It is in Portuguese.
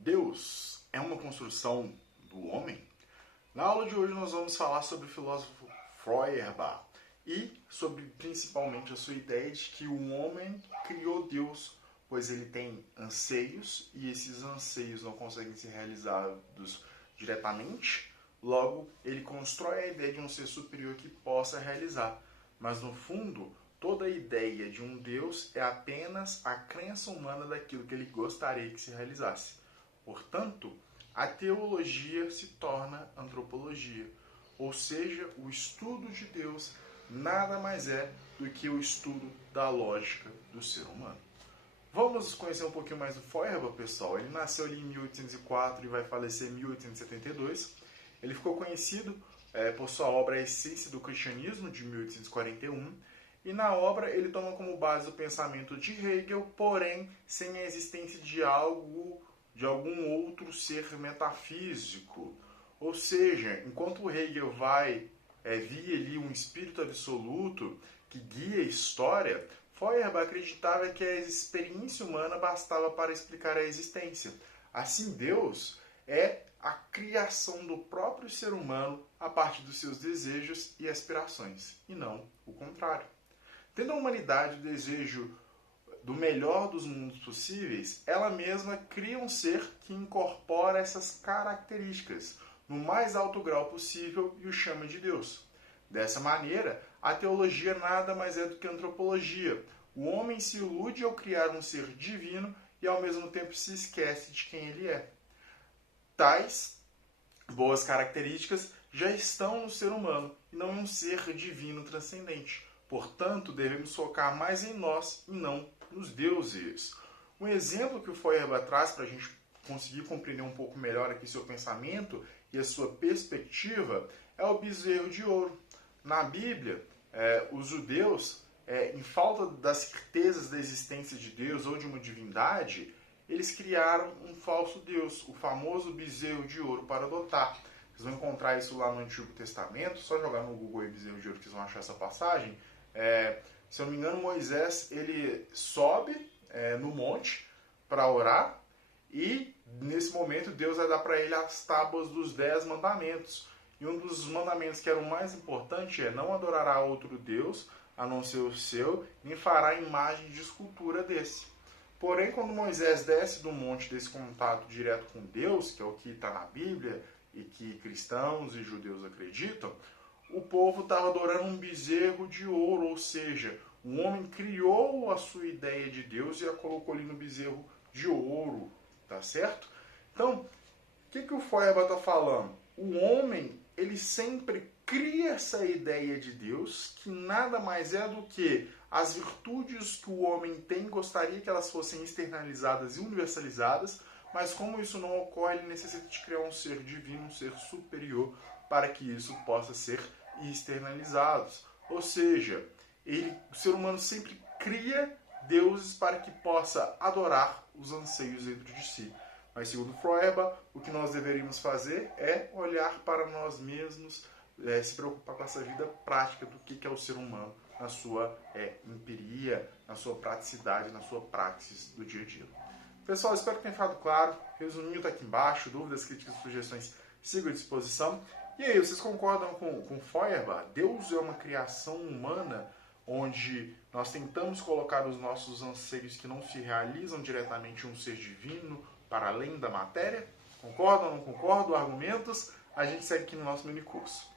Deus é uma construção do homem? Na aula de hoje nós vamos falar sobre o filósofo Feuerbach e sobre principalmente a sua ideia de que o homem criou Deus, pois ele tem anseios e esses anseios não conseguem ser realizados diretamente, logo ele constrói a ideia de um ser superior que possa realizar. Mas no fundo, toda a ideia de um Deus é apenas a crença humana daquilo que ele gostaria que se realizasse. Portanto, a teologia se torna antropologia, ou seja, o estudo de Deus nada mais é do que o estudo da lógica do ser humano. Vamos conhecer um pouquinho mais do Feuerbach, pessoal. Ele nasceu ali em 1804 e vai falecer em 1872. Ele ficou conhecido por sua obra A Essência do Cristianismo, de 1841, e na obra ele toma como base o pensamento de Hegel, porém sem a existência de algum outro ser metafísico. Ou seja, enquanto Hegel via ali um espírito absoluto que guia a história, Feuerbach acreditava que a experiência humana bastava para explicar a existência. Assim, Deus é a criação do próprio ser humano a partir dos seus desejos e aspirações, e não o contrário. Tendo a humanidade o desejo do melhor dos mundos possíveis, ela mesma cria um ser que incorpora essas características no mais alto grau possível e o chama de Deus. Dessa maneira, a teologia nada mais é do que antropologia. O homem se ilude ao criar um ser divino e ao mesmo tempo se esquece de quem ele é. Tais boas características já estão no ser humano e não em um ser divino transcendente. Portanto, devemos focar mais em nós e não nos deuses. Um exemplo que o Feuerbach traz para a gente conseguir compreender um pouco melhor aqui seu pensamento e a sua perspectiva é o bezerro de ouro. Na Bíblia, os judeus, em falta das certezas da existência de Deus ou de uma divindade, eles criaram um falso Deus, o famoso bezerro de ouro para adotar. Vocês vão encontrar isso lá no Antigo Testamento, só jogar no Google aí bezerro de ouro que vocês vão achar essa passagem. Se eu não me engano, Moisés ele sobe no monte para orar e nesse momento Deus vai dar para ele as tábuas dos 10 mandamentos. E um dos mandamentos que era o mais importante é: não adorará outro Deus a não ser o seu, nem fará imagem de escultura desse. Porém, quando Moisés desce do monte desse contato direto com Deus, que é o que está na Bíblia e que cristãos e judeus acreditam, o povo estava adorando um bezerro de ouro, ou seja, o homem criou a sua ideia de Deus e a colocou ali no bezerro de ouro, tá certo? Então, o que o Feuerbach está falando? O homem, ele sempre cria essa ideia de Deus, que nada mais é do que as virtudes que o homem tem, gostaria que elas fossem externalizadas e universalizadas, mas como isso não ocorre, ele necessita de criar um ser divino, um ser superior, para que isso possa ser externalizado. Ou seja, o ser humano sempre cria deuses para que possa adorar os anseios dentro de si. Mas segundo Feuerbach, o que nós deveríamos fazer é olhar para nós mesmos, se preocupar com essa vida prática do que é o ser humano na sua empiria, na sua praticidade, na sua praxis do dia a dia. Pessoal, espero que tenha ficado claro. Resuminho está aqui embaixo. Dúvidas, críticas, sugestões, sigo à disposição. E aí, vocês concordam com Feuerbach? Deus é uma criação humana onde nós tentamos colocar os nossos anseios que não se realizam diretamente em um ser divino para além da matéria? Concordam ou não concordam? Argumentos? A gente segue aqui no nosso mini curso.